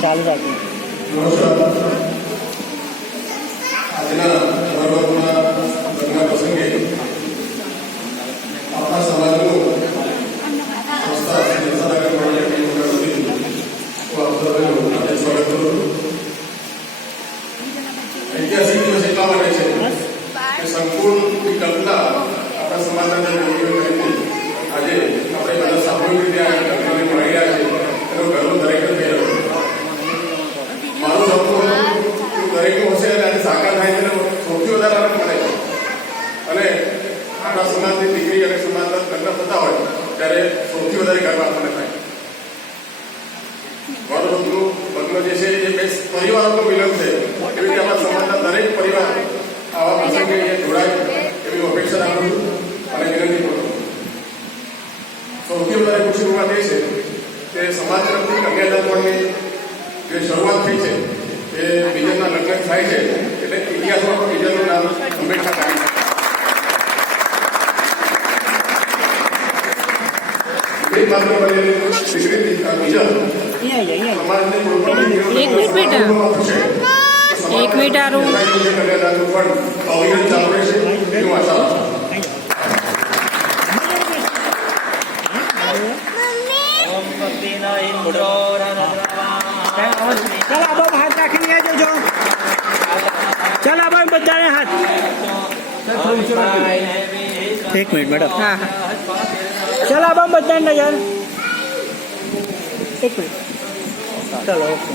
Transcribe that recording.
ચાલુ રાખજો. આજના પર્વના લગ્ન પ્રસંગે આપણા સમાજનું સંસ્થા જનસાધારણ મંડળની સ્વાગત કરું છું. ઐતિહાસિક દિવસ એટલા માટે છે કે સંપૂર્ણ કલ્પના આપણા સમાજના અંદર આજે આપણે બધા સામૂહિક રીતે આ ઘટનાને મળી રહ્યા છે એનો ગર્વ દરેક થઈ રહ્યો છે. મારું સપનું દરેકનું હશે અને આજે સાકાર થાય છે સૌથી વધારે આનંદ મળે છે. અને આપણા સમાજની દીકરી અને સમાજના લગ્ન થતા હોય ત્યારે સૌથી વધારે ગર્વ આપણને થાય. મારું સપનું લગ્ન જે છે એ બે પરિવારનો મિલન છે. એવી રીતે આપણા સમાજના દરેક પરિવાર આવા પ્રસંગે જોડાય એવી અપેક્ષા રાખું છું અને વિનંતી કરું છું. સૌથી વધારે ખુશીની વાત એ છે કે સમાજ તરફથી કન્યાદાનની જે શરૂઆત થઈ છે એ બીજાના લગ્ન થાય છે એટલે ઇતિહાસમાં પણ બીજાનું નામ હંમેશા કાઢી શકાય. માત્ર બનેલી દીકરી બીજા સમાજને કોઈ પણ એક મિનિટ બેટા, એક મિનિટ આરું કન્યાદાનનું પણ અવિરત ચાલુ રહેશે એનું આશા રાખું. ચાલ આબો હાથ રાખીને જજો. ચાલ આબો બધાને હાથ. એક મિનિટ મેડમ. હા હા ચાલ આબો બધાને નજર. એક મિનિટ. ચાલો ઓકે.